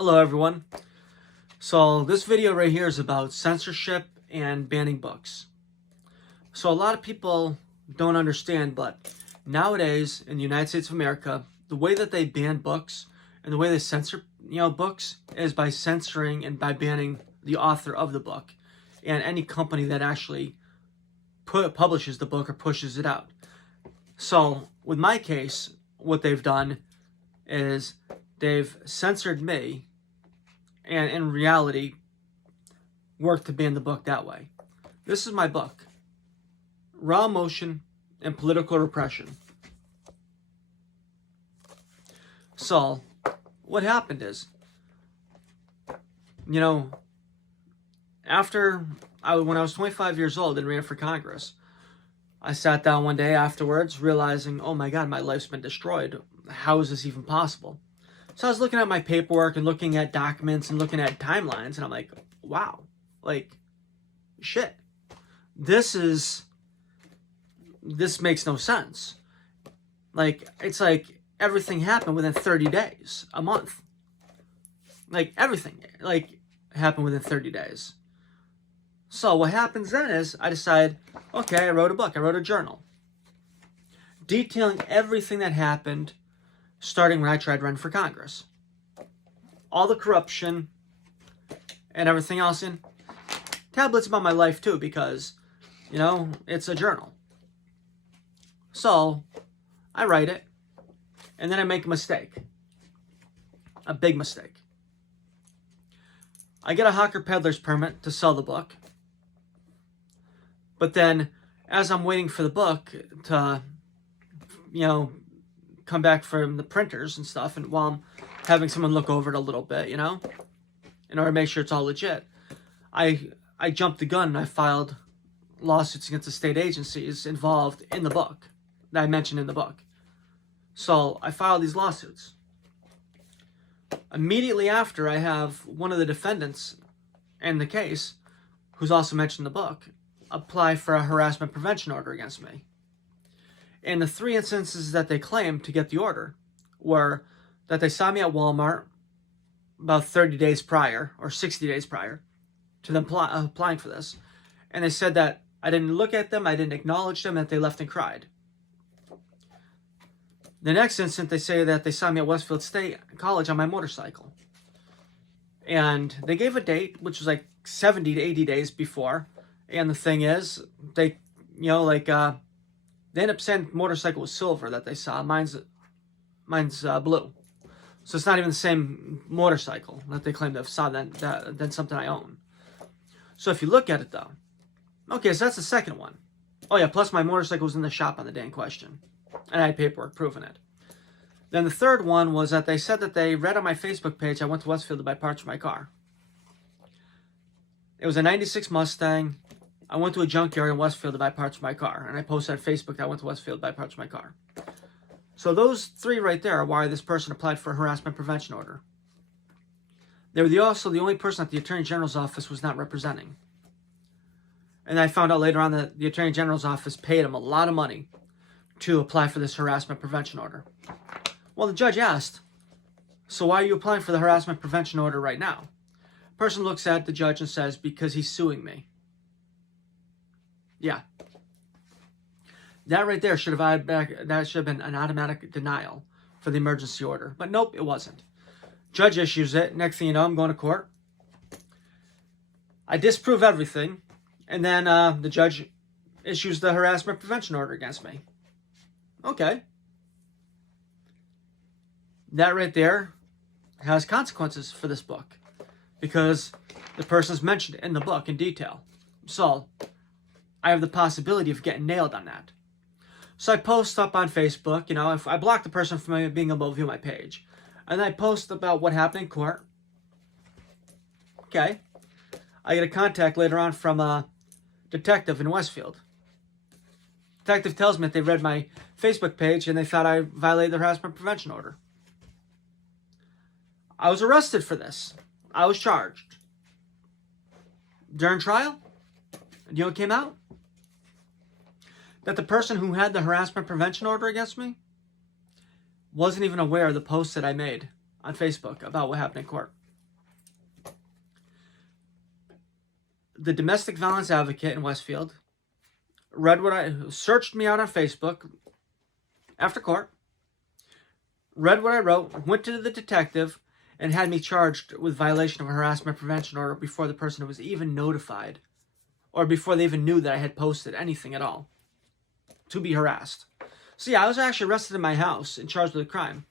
Hello everyone. So this video right here is about censorship and banning books. So a lot of people don't understand, but nowadays in the United States of America, the way that they ban books and the way they censor books is by censoring and by banning the author of the book and any company that actually publishes the book or pushes it out. So with my case, what they've done is they've censored me and in reality worked to ban the book that way. This is my book, Raw Emotion and Political Repression. So what happened is, after when I was 25 years old and ran for Congress, I sat down one day afterwards realizing, oh my God, my life's been destroyed. How is this even possible? So I was looking at my paperwork and looking at documents and looking at timelines, and I'm like, wow, shit. This makes no sense. It's like everything happened within 30 days, a month. Everything, happened within 30 days. So what happens then is I decide, okay, I wrote a book, I wrote a journal, detailing everything that happened starting when I tried running for Congress. All the corruption and everything else, in tablets about my life too, because, it's a journal. So I write it, and then I make a mistake. A big mistake. I get a hawker peddler's permit to sell the book. But then, as I'm waiting for the book to, come back from the printers and stuff, and while I'm having someone look over it a little bit, in order to make sure it's all legit, I jumped the gun and I filed lawsuits against the state agencies involved in the book that I mentioned in the book. So I filed these lawsuits. Immediately after, I have one of the defendants in the case, who's also mentioned in the book, apply for a harassment prevention order against me. And the three instances that they claimed to get the order were that they saw me at Walmart about 30 days prior or 60 days prior to them applying for this. And they said that I didn't look at them, I didn't acknowledge them, that they left and cried. The next instant, they say that they saw me at Westfield State College on my motorcycle. And they gave a date, which was 70 to 80 days before. And the thing is, they, they ended up saying the motorcycle was silver that they saw. Mine's blue. So it's not even the same motorcycle that they claim to have saw than something I own. So if you look at it though, okay, so that's the second one. Oh yeah, plus my motorcycle was in the shop on the day in question. And I had paperwork proving it. Then the third one was that they said that they read on my Facebook page I went to Westfield to buy parts for my car. It was a 96 Mustang. I went to a junkyard in Westfield to buy parts for my car. And I posted on Facebook that I went to Westfield to buy parts for my car. So those three right there are why this person applied for a harassment prevention order. They were also the only person that the Attorney General's office was not representing. And I found out later on that the Attorney General's office paid him a lot of money to apply for this harassment prevention order. Well, the judge asked, so why are you applying for the harassment prevention order right now? The person looks at the judge and says, because he's suing me. Yeah. That right there should have been an automatic denial for the emergency order. But nope, it wasn't. Judge issues it. Next thing you know, I'm going to court. I disprove everything. And then the judge issues the harassment prevention order against me. Okay. That right there has consequences for this book. Because the person's mentioned in the book in detail. So I have the possibility of getting nailed on that. So I post up on Facebook, if I block the person from being able to view my page. And I post about what happened in court. Okay. I get a contact later on from a detective in Westfield. Detective tells me that they read my Facebook page and they thought I violated the harassment prevention order. I was arrested for this. I was charged. During trial, you know what came out? that the person who had the harassment prevention order against me wasn't even aware of the post that I made on Facebook about what happened in court. the domestic violence advocate in Westfield, searched me out on Facebook after court, read what I wrote, went to the detective, and had me charged with violation of a harassment prevention order before the person was even notified, or before they even knew that I had posted anything at all to be harassed. So yeah, I was actually arrested in my house and charged with a crime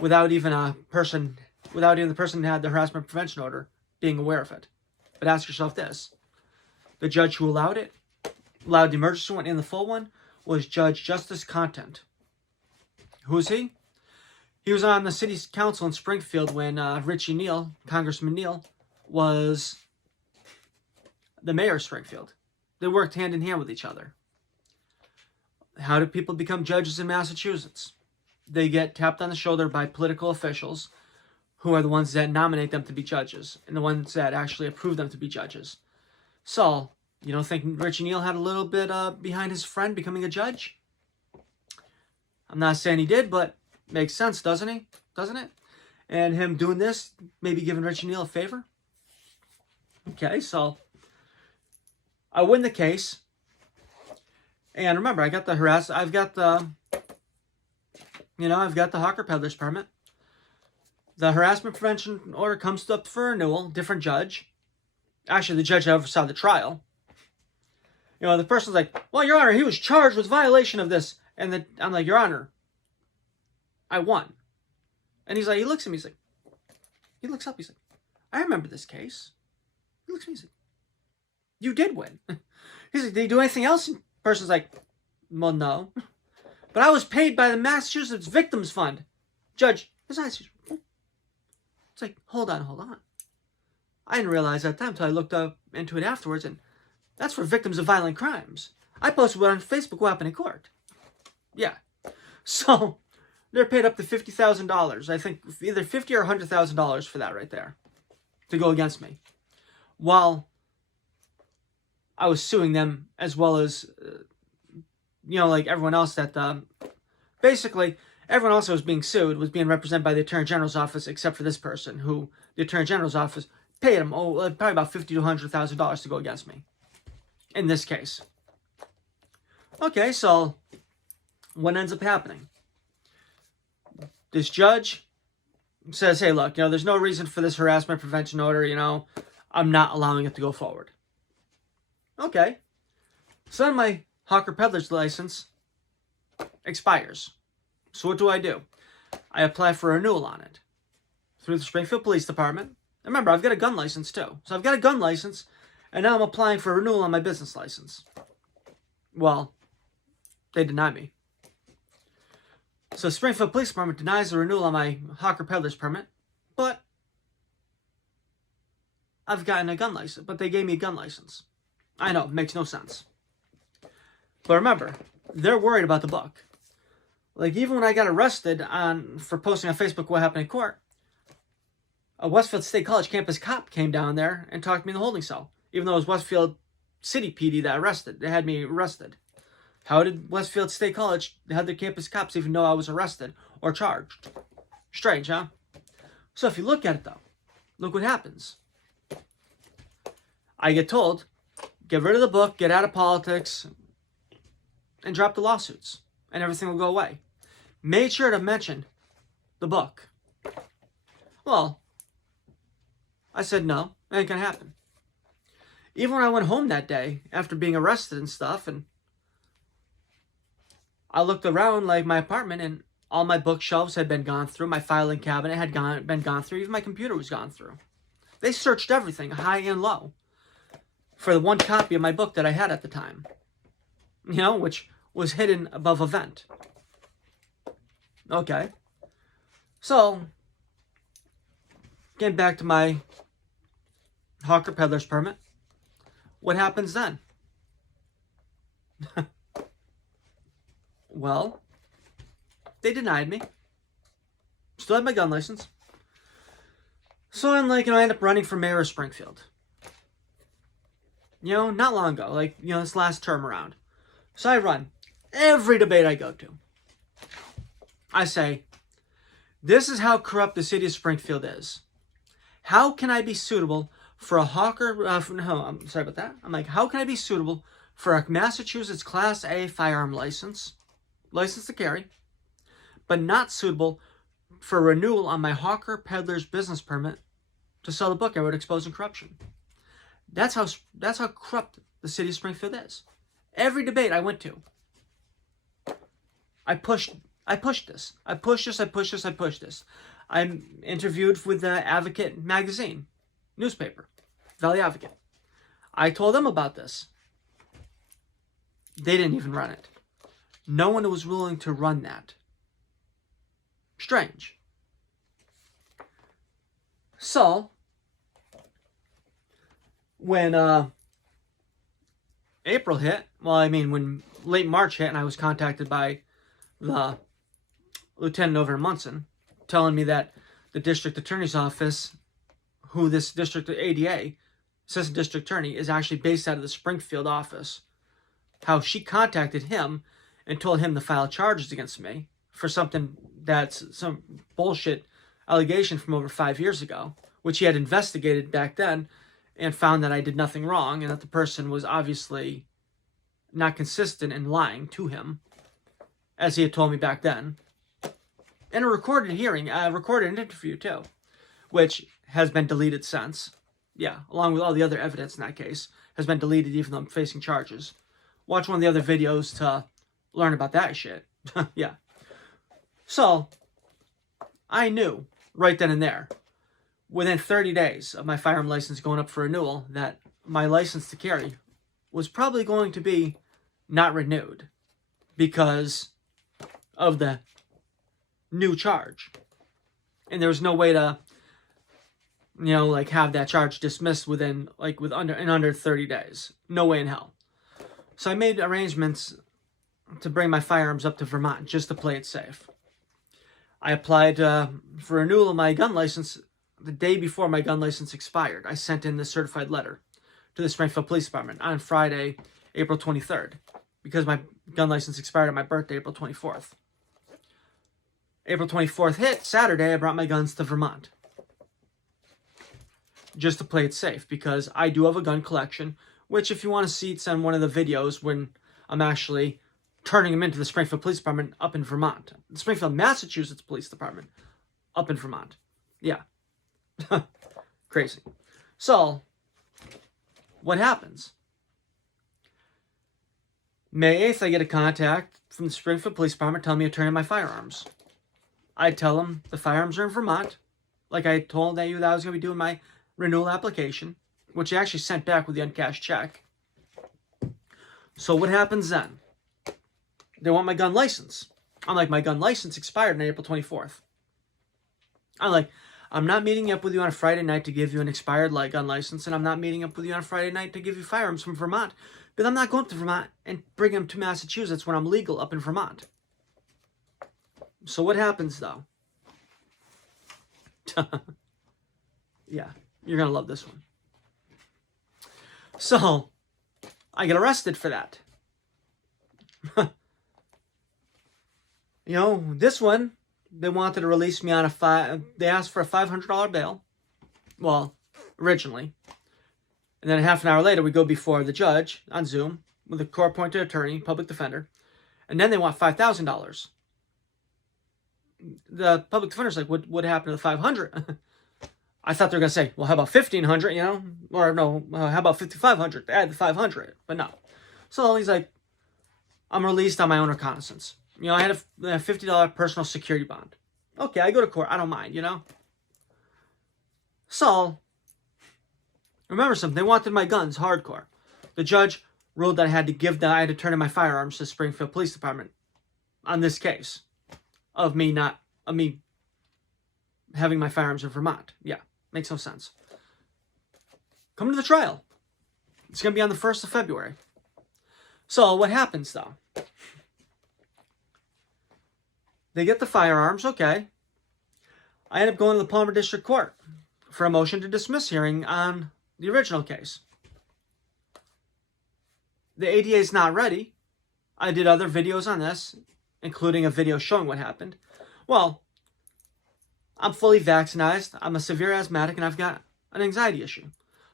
without even the person who had the harassment prevention order being aware of it. But ask yourself this: the judge who allowed the emergency one and the full one, was Judge Justice Content. Who is he? He was on the city council in Springfield when Richie Neal, Congressman Neal, was the mayor of Springfield. They worked hand in hand with each other. How do people become judges in Massachusetts? They get tapped on the shoulder by political officials who are the ones that nominate them to be judges and the ones that actually approve them to be judges. So, you don't think Richie Neal had a little bit behind his friend becoming a judge? I'm not saying he did, but makes sense, doesn't he? Doesn't it? And him doing this, maybe giving Richie Neal a favor? Okay, so I win the case. And remember, I've got the hawker peddler's permit. The harassment prevention order comes up for renewal, different judge. Actually, the judge that oversaw the trial. The person's like, well, Your Honor, he was charged with violation of this. And I'm like, Your Honor, I won. And he looks at me, he looks up, he's like, I remember this case. He looks at me, he's like, you did win. He's like, did you do anything else? And the person's like, well, no. But I was paid by the Massachusetts Victims Fund. Judge, his eyes, it's like, hold on. I didn't realize that time until I looked up into it afterwards, and that's for victims of violent crimes. I posted it on Facebook what happened in court. Yeah. So, they're paid up to $50,000. I think either $50,000 or $100,000 for that right there. To go against me. While I was suing them as well as, like everyone else that, basically, everyone else that was being sued was being represented by the Attorney General's office, except for this person, who the Attorney General's office paid him probably about $50,000 to $100,000 to go against me. In this case. Okay, so what ends up happening? This judge says, hey, look, there's no reason for this harassment prevention order, I'm not allowing it to go forward. Okay. So then my hawker peddler's license expires. So what do? I apply for a renewal on it through the Springfield Police Department. Remember, I've got a gun license too. So I've got a gun license, and now I'm applying for a renewal on my business license. Well, they deny me. So Springfield Police Department denies the renewal on my hawker peddler's permit, but I've gotten a gun license. But they gave me a gun license. I know, it makes no sense. But remember, they're worried about the book. Like, even when I got arrested for posting on Facebook what happened in court, a Westfield State College campus cop came down there and talked to me in the holding cell. Even though it was Westfield City PD that had me arrested. How did Westfield State College have their campus cops even know I was arrested or charged? Strange, huh? So if you look at it, though, look what happens. I get told, get rid of the book, get out of politics, and drop the lawsuits, and everything will go away. Made sure to mention the book. Well, I said no, it ain't gonna happen. Even when I went home that day, after being arrested and stuff, and I looked around like my apartment, and all my bookshelves had been gone through, my filing cabinet had been gone through, even my computer was gone through. They searched everything, high and low, for the one copy of my book that I had at the time. Which was hidden above a vent. Okay. So, getting back to my hawker peddler's permit, what happens then? Well, they denied me. Still had my gun license. So I'm I end up running for mayor of Springfield. Not long ago, this last term around. So I run every debate I go to. I say, this is how corrupt the city of Springfield is. How can I be suitable for a hawker, no, I'm sorry about that. I'm like, how can I be suitable for a Massachusetts Class A firearm license to carry, but not suitable for renewal on my hawker peddler's business permit to sell the book I wrote, Exposing Corruption? That's how corrupt the city of Springfield is. Every debate I went to, I pushed this. I'm interviewed with the Advocate magazine, newspaper, Valley Advocate. I told them about this. They didn't even run it. No one was willing to run that. Strange. So, when April hit, when late March hit and I was contacted by the Lieutenant over in Munson, telling me that the district attorney's office, who this district ADA, assistant district attorney, is actually based out of the Springfield office, how she contacted him and told him to file charges against me for something that's some bullshit allegation from over 5 years ago, which he had investigated back then and found that I did nothing wrong and that the person was obviously not consistent in lying to him, as he had told me back then. And a recorded hearing, recorded an interview too, which has been deleted since. Yeah, along with all the other evidence in that case, has been deleted even though I'm facing charges. Watch one of the other videos to learn about that shit. Yeah. So, I knew right then and there, within 30 days of my firearm license going up for renewal, that my license to carry was probably going to be not renewed because of the new charge. And there was no way to, have that charge dismissed within, under 30 days. No way in hell. So I made arrangements to bring my firearms up to Vermont just to play it safe. I applied for renewal of my gun license the day before my gun license expired. I sent in the certified letter to the Springfield Police Department on Friday, April 23rd, because my gun license expired on my birthday, April 24th. April 24th hit, Saturday, I brought my guns to Vermont. Just to play it safe, because I do have a gun collection, which if you want to see, it's on one of the videos when I'm actually turning them into the Springfield Police Department up in Vermont. The Springfield, Massachusetts Police Department up in Vermont. Yeah. Crazy. So, what happens? May 8th, I get a contact from the Springfield Police Department telling me to turn in my firearms. I tell them the firearms are in Vermont, like I told you that I was going to be doing my renewal application, which I actually sent back with the uncashed check. So what happens then? They want my gun license. I'm like, my gun license expired on April 24th. I'm like, I'm not meeting up with you on a Friday night to give you an expired gun license, and I'm not meeting up with you on a Friday night to give you firearms from Vermont, but I'm not going to Vermont and bring them to Massachusetts when I'm legal up in Vermont. So what happens, though? Yeah, you're going to love this one. So, I get arrested for that. This one, they wanted to release me on they asked for a $500 bail. Well, originally. And then half an hour later, we go before the judge on Zoom with a court-appointed attorney, public defender. And then they want $5,000. The public defender's like, what happened to the $500? I thought they were going to say, well, how about $1,500, Or no, how about $5,500? Add the $500. But no. So he's like, I'm released on my own reconnaissance. I had a $50 personal security bond. Okay, I go to court. I don't mind, So, remember something. They wanted my guns hardcore. The judge ruled that I had to turn in my firearms to the Springfield Police Department on this case of me having my firearms in Vermont. Yeah, makes no sense. Come to the trial. It's going to be on the 1st of February. So, what happens, though? They get the firearms, okay. I end up going to the Palmer District Court for a motion to dismiss hearing on the original case. The ADA is not ready. I did other videos on this, including a video showing what happened. Well, I'm fully vaccinated, I'm a severe asthmatic, and I've got an anxiety issue.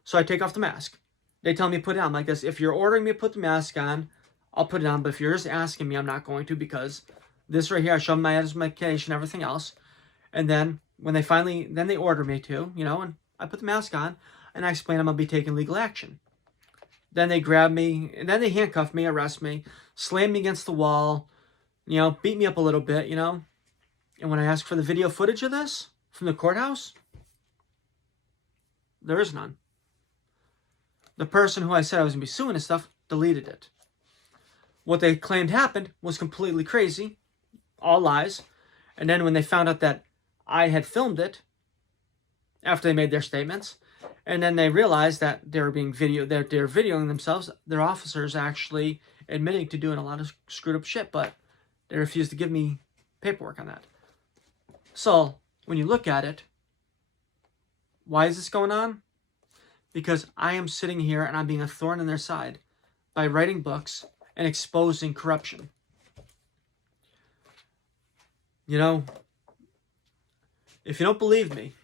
So I take off the mask. They tell me to put it on like this. If you're ordering me to put the mask on, I'll put it on. But if you're just asking me, I'm not going to, because this right here, I show them my medication, everything else. And then when they order me to, and I put the mask on and I explain I'm going to be taking legal action. Then they grab me, and then they handcuff me, arrest me, slam me against the wall, beat me up a little bit, And when I ask for the video footage of this from the courthouse, there is none. The person who I said I was going to be suing and stuff deleted it. What they claimed happened was completely crazy, all lies. And then when they found out that I had filmed it, after they made their statements, and then they realized that they were being that they're videoing themselves, their officers actually admitting to doing a lot of screwed up shit, but they refused to give me paperwork on that. So when you look at it, why is this going on? Because I am sitting here and I'm being a thorn in their side by writing books and exposing corruption. If you don't believe me,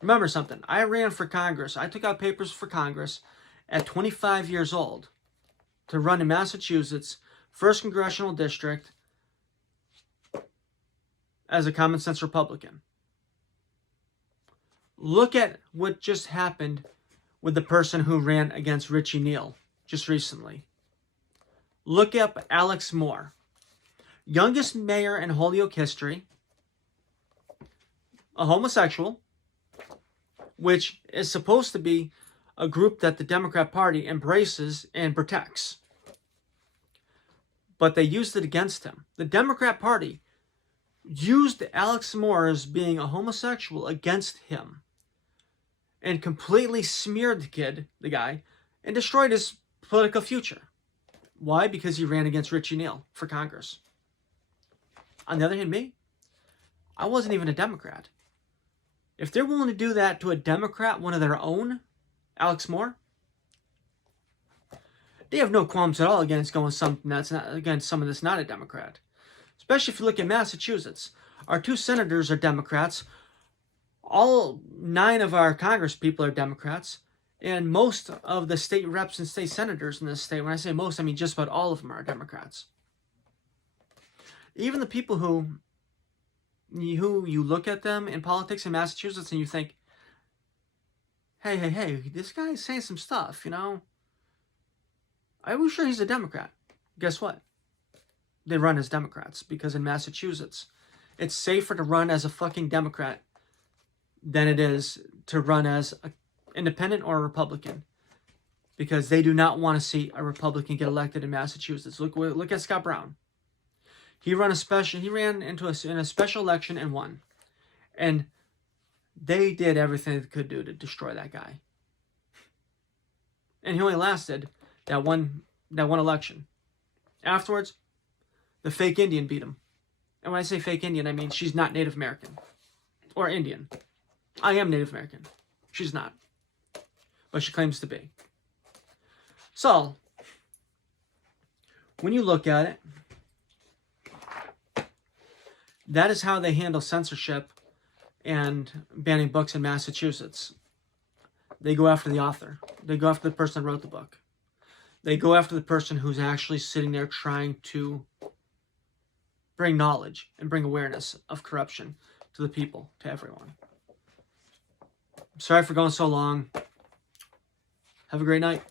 remember something. I ran for Congress. I took out papers for Congress at 25 years old to run in Massachusetts, 1st Congressional District, as a common sense Republican. Look at what just happened with the person who ran against Richie Neal just recently. Look up Alex Moore. Youngest mayor in Holyoke history. A homosexual, which is supposed to be a group that the Democrat Party embraces and protects. But they used it against him. The Democrat Party used Alex Moore as being a homosexual against him and completely smeared the guy, and destroyed his political future. Why? Because he ran against Richie Neal for Congress. On the other hand, me, I wasn't even a Democrat. If they're willing to do that to a Democrat, one of their own, Alex Moore, they have no qualms at all against going something that's not against someone that's not a Democrat. Especially if you look at Massachusetts. Our 2 senators are Democrats. All 9 of our Congress people are Democrats. And most of the state reps and state senators in this state, when I say most, I mean just about all of them are Democrats. Even the people who you look at them in politics in Massachusetts and you think, hey, this guy's saying some stuff, I was sure he's a Democrat. Guess what? They run as Democrats, because in Massachusetts, it's safer to run as a fucking Democrat than it is to run as an independent or a Republican, because they do not want to see a Republican get elected in Massachusetts. Look at Scott Brown. He ran in a special election and won. And they did everything they could do to destroy that guy. And he only lasted that one election. Afterwards, the fake Indian beat him. And when I say fake Indian, I mean she's not Native American or Indian. I am Native American. She's not. But she claims to be. So, when you look at it, that is how they handle censorship and banning books in Massachusetts. They go after the author. They go after the person that wrote the book. They go after the person who's actually sitting there trying to bring knowledge and bring awareness of corruption to the people, to everyone. Sorry for going so long. Have a great night.